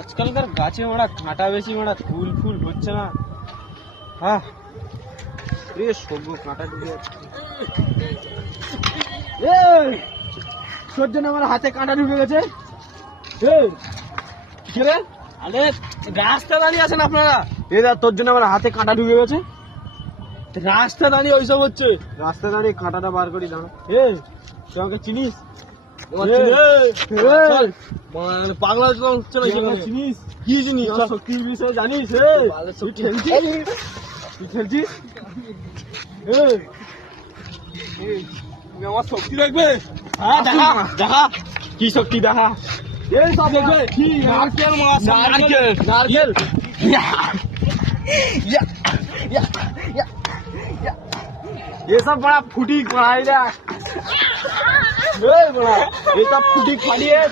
আজকালকার গাছে মারা কাঁটা বেশি মারা ফুল ফুল হচ্ছে না। হ্যাঁ রে সভ্য কাঁটা ঢুকে যাচ্ছে। তোর জন্য আমার হাতে কাঁটা ঢুকে গেছে। আরে রাস্তা দাঁড়িয়ে আছেন আপনারা। তোর জন্য আমার হাতে কাঁটা ঢুকে গেছে। রাস্তা দাঁড়িয়ে ওইসব হচ্ছে। রাস্তা দাঁড়িয়ে কাঁটাটা বার করি দাঁড়া। তুই আমাকে চিনিস? পাগলা হচ্ছে না চিনিস? কি জিনিস শক্তির বিষয়ে জানিস? তুই খেলছিস? তুমি আমার শক্তি দেখবে? দেখা কি শক্তি দেখা। এই সব দেখবে কি নারকেল মাছ, নারকেল নারকেল। ये सब बड़ा फुटी पढ़ाई ये सब फुटी पड़ी है।